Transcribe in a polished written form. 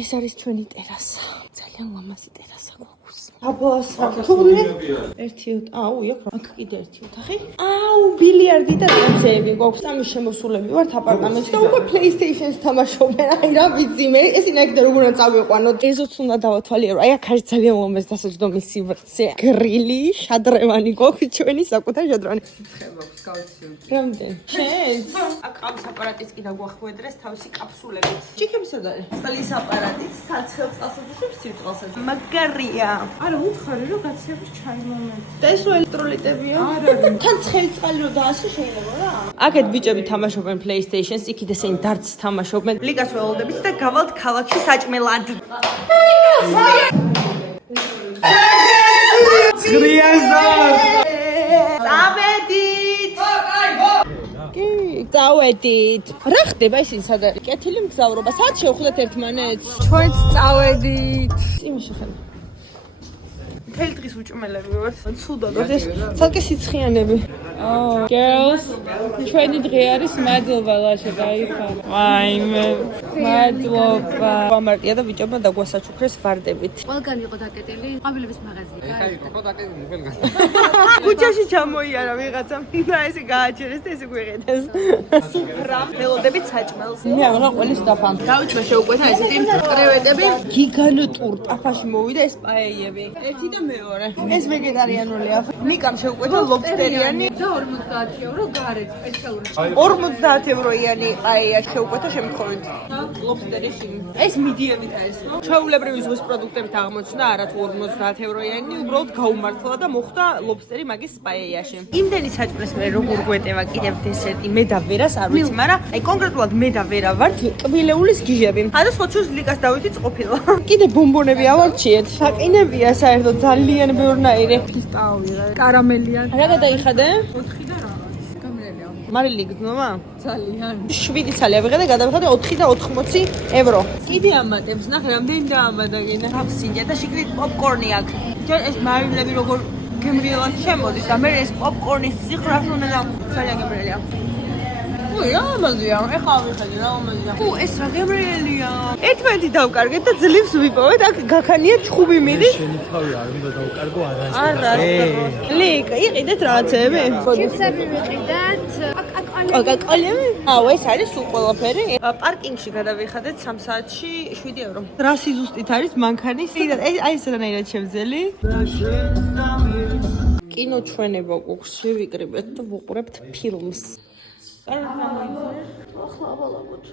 ეს არის ჩვენი ტერასა. ძალიან ლამაზი ტერასა გვაქვს. აბასართული. ერთი აუ, აქ კიდე ერთი ოთახი. აუ, ბილიარდი და რაღაცეები გვაქვს. სამი შემოსულები ვართ აპარტამენტში და უკვე PlayStation-ს თამაშობენ. აი რა ვიცი მე, ეს ინახდა როგორ უნდა წავიყვანოთ. ეზოც უნდა დავათვალიერო. აი აქ არის ძალიან ლამაზი დასაჯდომი სივრცე. გრილი, შადრევანი გვაქვს ჩვენი საკუთარი შადრევანი. ცხება აქვს გავიცილ. რამდენი? შენ? აქ ყავს აპარატიც კი დაგვახვედრეს თავისი კაფსულებით. ჭიქები სად არის? წყლის აპარატიც, საცხელ წყალსაც უშვებს სივრცელსაც. მაგარია. არა, უთხარი რომ გაცევის ჩაი მომენტი. და ეს ელექტროლიტებია? არა. თან ცხელი წყალი რო დაასე შეიძლება რა? აქეთ ბიჭები თამაშობენ PlayStation-ს, იქით ესენი დარტს თამაშობენ. ლიგას ველოდებით და გავალთ ქალაქში საჭმელად. წავედით! კი, წავედით. რა ხდება ისინი სად არის? კეთილი მგზავრობა. სად შევხვდეთ ერთმანეთს? ჩვენც წავედით. იმაში ხარ. მთელი დღის უჭმელები ვართ. ცუდად ეს ცალკე სიცხიანები. Oh, girls, ჩვენი დღე არის მადლობა ლაშა დაიხარა. ვაიმე, მადლობა. გამარტია და ბიჭებმა დაგვასაჩუქრეს ვარდებით. ყველგან იყო დაკეტილი ყვავილების მაღაზია. ხო დაკეტილი ყველგან. ქუჩაში ჩამოიარა ვიღაცამ და ესე გააჩერეს და ესე გვეყედეს. სუფრა. ველოდებით საჭმელს. მე აღარ ყოლის დაფამ. დავიწყე შეუკვეთა ესეთი კრევეტები. გიგანტურ ტაფაში მოვიდა ეს პაეიები. ერთი და მეორე. ეს ვეგეტარიანულია. მიკამ შეუკვეთა ლობსტერიანი. და 50 евро გარეთ სპეციალური. 50 ევროიანი პაეია შეუკვეთა შემთხვევით. ლობსტერში. ეს მიდიებით არის. ჩვეულებრივი ზღვის პროდუქტებით აღმოჩნდა არა თუ 50 ევროიანი, უბრალოდ გაუმართლა და მოხვდა ლობსტერი მაგის პაეიაში. იმდენი საჭმელს მე როგორ გვეტევა კიდევ დესერტი, მე და ვერას არ ვიცი, მაგრამ აი კონკრეტულად მე და ვერა ვართ კბილეულის გიჟები. და სხვაჩუს ლიკას დავითიც ყოფილა. კიდე ბომბონები ავარჩიეთ. საყინებია საერთოდ ძალიან ბევრნაირი. ფისტაოვია, კარამელია. რა გადაიხადე? 4 და რაღაც. გამერელია. მარილი გძნობა? ძალიან. 7 ცალი ავიღე და გადავიხადე 4 და 80 ევრო. კიდე ამატებს, ნახე რამდენი დაამატა კიდე. გავსინჯე და შიგნით პოპკორნი აქვს. ჯერ ეს მარილები როგორ გემრიელად შემოდის და მე ეს პოპკორნის სიხრას უნდა და ძალიან გემრიელია. ой, რა ამაზია? ეხლა ავიხადე რა ამაზია. ეს რა გემრიელია. ერთმანეთი დავკარგეთ და ძლივს ვიპოვეთ. აქ გაქანია ჩხუბი მიდის. შენი თავი არ უნდა დავკარგო არა. ლიკ, იყიდეთ რაღაცეები. ჩიპსები ვიყიდათ. კაკალები? აუ, ეს არის სულ ყველაფერი. პარკინგში გადავიხადეთ 3 საათში 7 ევრო. რა სიზუსტით არის მანქანის? აი ეს რანაირად შევძელი? კინო ჩვენება გვაქვს, შევიკრიბეთ და ვუყურებთ ფილმს. ახლა ავალაგოთ.